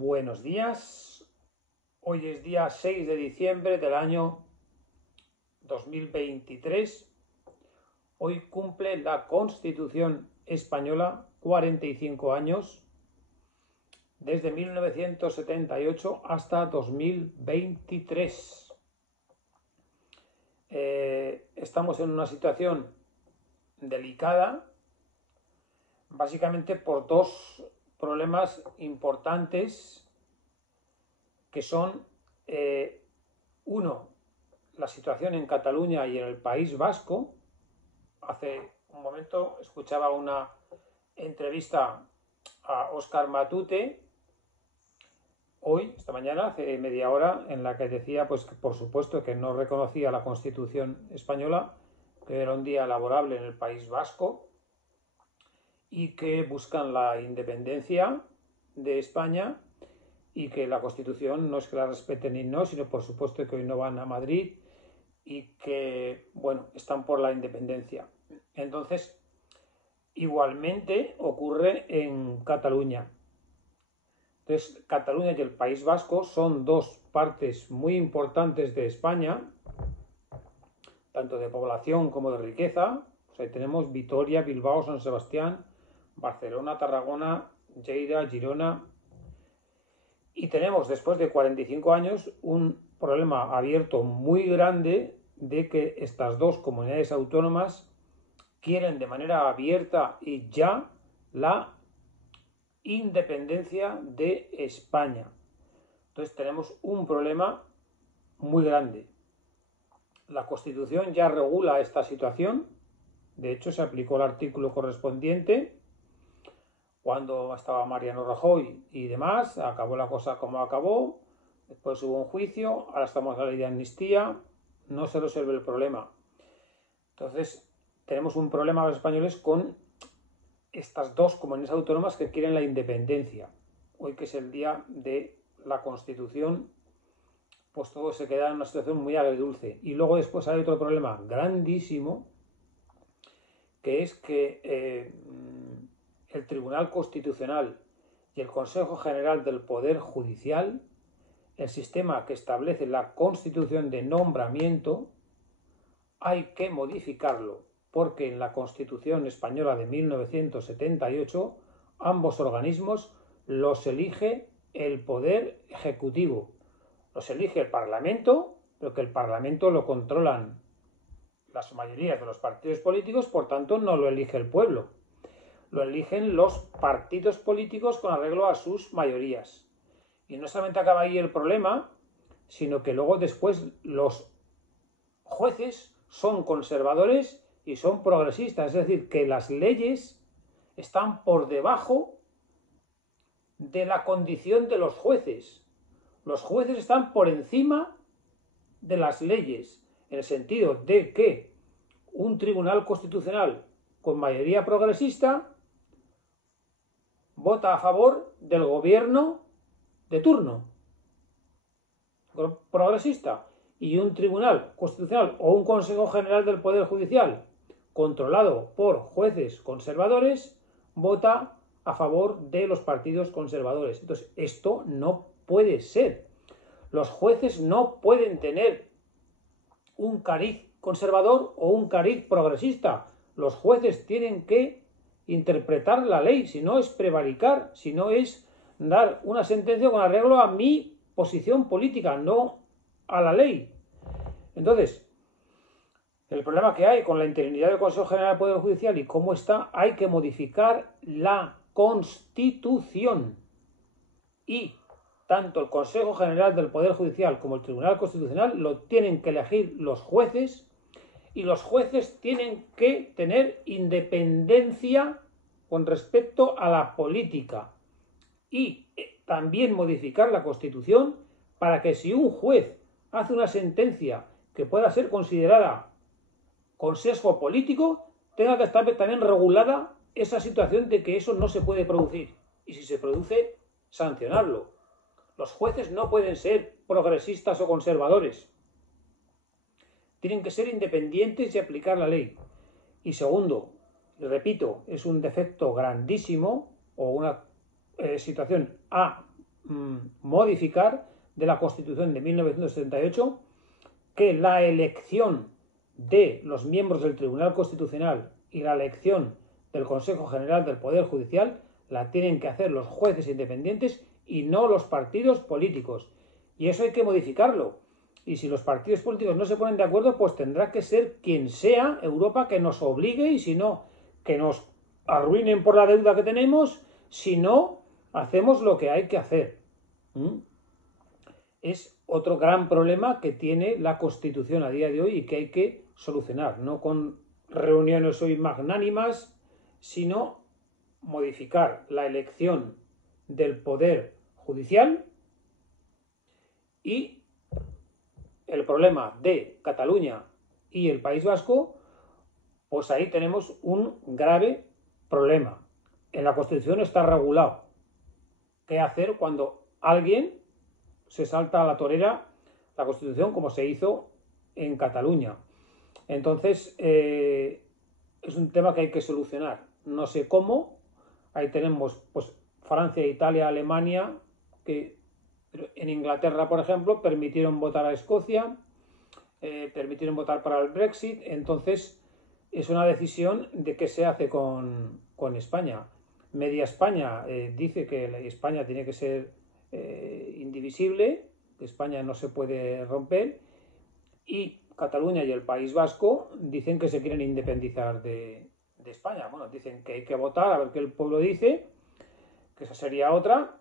Buenos días, hoy es día 6 de diciembre del año 2023. Hoy cumple la Constitución Española 45 años, desde 1978 hasta 2023. Estamos en una situación delicada, básicamente por dos problemas importantes que son, uno, la situación en Cataluña y en el País Vasco. Hace un momento escuchaba una entrevista a Óscar Matute, esta mañana, hace media hora, en la que decía pues que por supuesto que no reconocía la Constitución española, que era un día laborable en el País Vasco, y que buscan la independencia de España y que la Constitución no es que la respeten ni no, sino por supuesto que hoy no van a Madrid y que, bueno, están por la independencia. Entonces, igualmente ocurre en Cataluña. Entonces, Cataluña y el País Vasco son dos partes muy importantes de España, tanto de población como de riqueza. Pues ahí tenemos Vitoria, Bilbao, San Sebastián, Barcelona, Tarragona, Lleida, Girona. Y tenemos, después de 45 años, un problema abierto muy grande de que estas dos comunidades autónomas quieren de manera abierta y ya la independencia de España. Entonces tenemos un problema muy grande. La Constitución ya regula esta situación. De hecho, se aplicó el artículo correspondiente cuando estaba Mariano Rajoy y demás. Acabó la cosa como acabó. Después hubo un juicio. Ahora estamos en la ley de amnistía. No se resuelve el problema. Entonces, tenemos un problema los españoles con estas dos comunidades autónomas que quieren la independencia. Hoy, que es el día de la Constitución, pues todo se queda en una situación muy agridulce. Y luego después hay otro problema grandísimo, que es que el Tribunal Constitucional y el Consejo General del Poder Judicial, el sistema que establece la Constitución de nombramiento, hay que modificarlo, porque en la Constitución española de 1978 ambos organismos los elige el Poder Ejecutivo. Los elige el Parlamento, pero que el Parlamento lo controlan las mayorías de los partidos políticos, por tanto no lo elige el pueblo. Lo eligen los partidos políticos con arreglo a sus mayorías. Y no solamente acaba ahí el problema, sino que luego después los jueces son conservadores y son progresistas. Es decir, que las leyes están por debajo de la condición de los jueces. Los jueces están por encima de las leyes, en el sentido de que un tribunal constitucional con mayoría progresista vota a favor del gobierno de turno progresista, y un tribunal constitucional o un Consejo General del Poder Judicial controlado por jueces conservadores vota a favor de los partidos conservadores. Entonces, esto no puede ser. Los jueces no pueden tener un cariz conservador o un cariz progresista. Los jueces tienen que interpretar la ley, si no es prevaricar, si no es dar una sentencia con arreglo a mi posición política, no a la ley. Entonces, el problema que hay con la interinidad del Consejo General del Poder Judicial y cómo está, hay que modificar la Constitución. Y tanto el Consejo General del Poder Judicial como el Tribunal Constitucional lo tienen que elegir los jueces, y los jueces tienen que tener independencia con respecto a la política. Y también modificar la Constitución para que si un juez hace una sentencia que pueda ser considerada con sesgo político, tenga que estar también regulada esa situación de que eso no se puede producir. Y si se produce, sancionarlo. Los jueces no pueden ser progresistas o conservadores. Tienen que ser independientes y aplicar la ley. Y segundo, repito, es un defecto grandísimo o una situación modificar de la Constitución de 1978 que la elección de los miembros del Tribunal Constitucional y la elección del Consejo General del Poder Judicial la tienen que hacer los jueces independientes y no los partidos políticos. Y eso hay que modificarlo. Y si los partidos políticos no se ponen de acuerdo, pues tendrá que ser quien sea Europa que nos obligue, y si no, que nos arruinen por la deuda que tenemos, si no, hacemos lo que hay que hacer. Es otro gran problema que tiene la Constitución a día de hoy y que hay que solucionar, no con reuniones hoy magnánimas, sino modificar la elección del Poder Judicial. Y el problema de Cataluña y el País Vasco, pues ahí tenemos un grave problema. En la Constitución está regulado qué hacer cuando alguien se salta a la torera la Constitución, como se hizo en Cataluña. Entonces, es un tema que hay que solucionar. No sé cómo. Ahí tenemos pues Francia, Italia, Alemania, que en Inglaterra, por ejemplo, permitieron votar a Escocia, permitieron votar para el Brexit. Entonces, es una decisión de qué se hace con España. Media España dice que España tiene que ser indivisible, que España no se puede romper, y Cataluña y el País Vasco dicen que se quieren independizar de España. Bueno, dicen que hay que votar a ver qué el pueblo dice, que esa sería otra,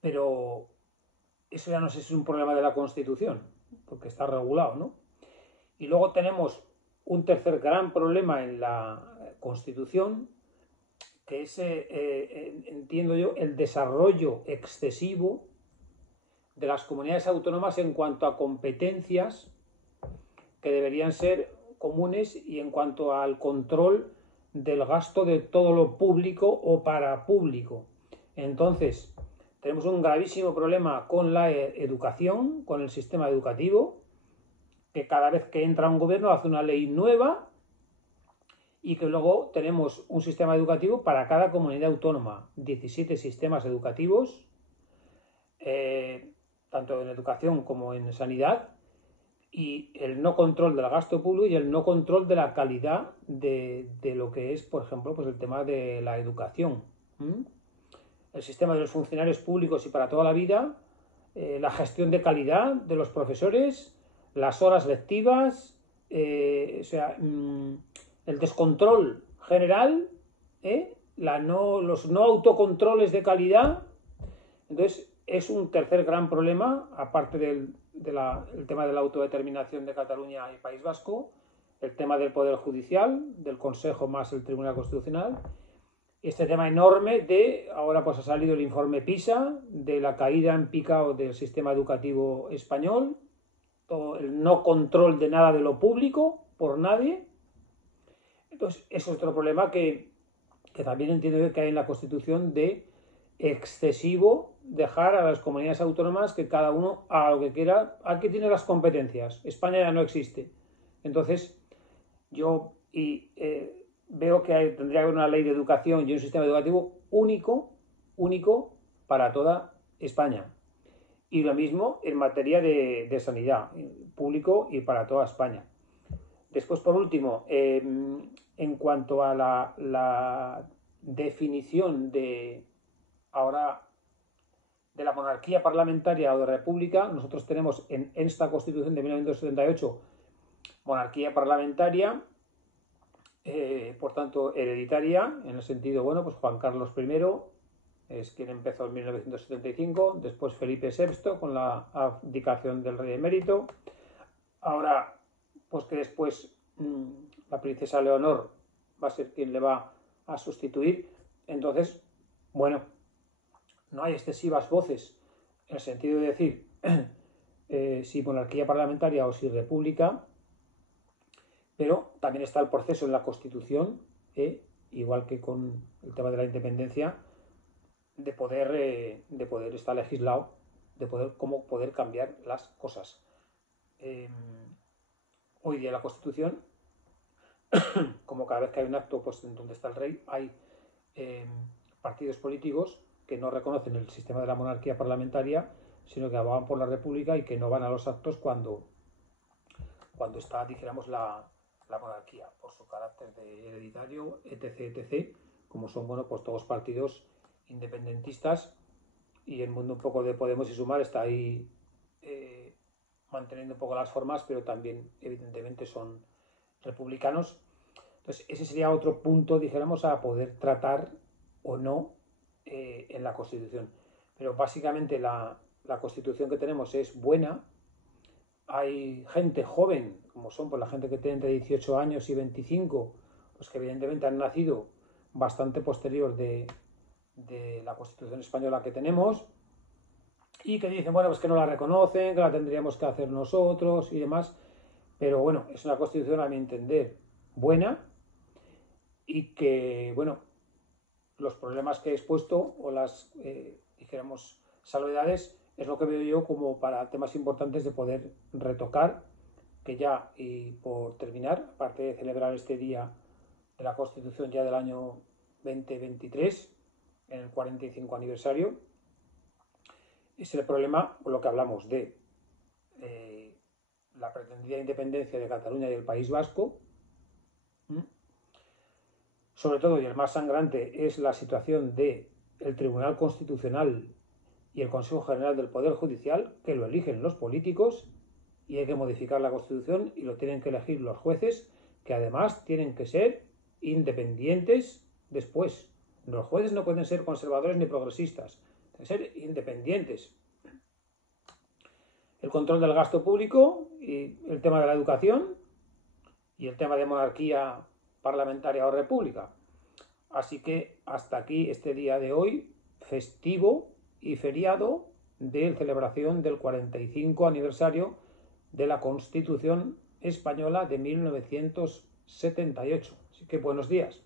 pero eso ya no sé si es un problema de la Constitución, porque está regulado, ¿no? Y luego tenemos un tercer gran problema en la Constitución, que es, entiendo yo, el desarrollo excesivo de las comunidades autónomas en cuanto a competencias que deberían ser comunes y en cuanto al control del gasto de todo lo público o parapúblico. Entonces, tenemos un gravísimo problema con la educación, con el sistema educativo, que cada vez que entra un gobierno hace una ley nueva, y que luego tenemos un sistema educativo para cada comunidad autónoma, 17 sistemas educativos, tanto en educación como en sanidad, y el no control del gasto público y el no control de la calidad de lo que es, por ejemplo, pues el tema de la educación. El sistema de los funcionarios públicos y para toda la vida, la gestión de calidad de los profesores, las horas lectivas, el descontrol general, los no autocontroles de calidad. Entonces, es un tercer gran problema, aparte del tema de la autodeterminación de Cataluña y País Vasco, el tema del Poder Judicial, del Consejo más el Tribunal Constitucional, este tema enorme de, ahora pues ha salido el informe PISA, de la caída en picado del sistema educativo español, todo el no control de nada de lo público por nadie. Entonces, eso es otro problema que también entiendo que hay en la Constitución, de excesivo dejar a las comunidades autónomas que cada uno haga lo que quiera. Aquí tiene las competencias, España ya no existe. Entonces yo veo que tendría que haber una ley de educación y un sistema educativo único para toda España, y lo mismo en materia de sanidad, público y para toda España. Después, por último, en cuanto a la definición de la monarquía parlamentaria o de república, nosotros tenemos en esta Constitución de 1978 monarquía parlamentaria, por tanto hereditaria, en el sentido, bueno, pues Juan Carlos I es quien empezó en 1975, después Felipe VI con la abdicación del rey emérito, ahora pues que después la princesa Leonor va a ser quien le va a sustituir. Entonces, bueno, no hay excesivas voces en el sentido de decir si monarquía parlamentaria o si república, pero también está el proceso en la Constitución, igual que con el tema de la independencia, de poder estar legislado, de cómo poder cambiar las cosas. Hoy día la Constitución, como cada vez que hay un acto pues, en donde está el rey, hay partidos políticos que no reconocen el sistema de la monarquía parlamentaria, sino que abogan por la república y que no van a los actos cuando está, dijéramos, la monarquía, por su carácter de hereditario, etc., etc., como son, bueno, pues todos partidos independentistas, y el mundo un poco de Podemos y Sumar está ahí manteniendo un poco las formas, pero también, evidentemente, son republicanos. Entonces, ese sería otro punto, dijéramos, a poder tratar o no en la Constitución. Pero básicamente la Constitución que tenemos es buena. Hay gente joven, como son pues la gente que tiene entre 18 años y 25, pues que evidentemente han nacido bastante posterior de la Constitución española que tenemos, y que dicen, bueno, pues que no la reconocen, que la tendríamos que hacer nosotros y demás. Pero bueno, es una Constitución, a mi entender, buena, y que, bueno, los problemas que he expuesto o las, dijéramos, salvedades, es lo que veo yo como para temas importantes de poder retocar, que ya, y por terminar, aparte de celebrar este día de la Constitución ya del año 2023, en el 45 aniversario, es el problema con lo que hablamos de la pretendida independencia de Cataluña y el País Vasco. Sobre todo, y el más sangrante, es la situación del Tribunal Constitucional y el Consejo General del Poder Judicial, que lo eligen los políticos, y hay que modificar la Constitución y lo tienen que elegir los jueces, que además tienen que ser independientes después. Los jueces no pueden ser conservadores ni progresistas, tienen que ser independientes. El control del gasto público y el tema de la educación y el tema de monarquía parlamentaria o república. Así que hasta aquí este día de hoy, festivo y feriado de celebración del 45 aniversario de la Constitución Española de 1978. Así que buenos días.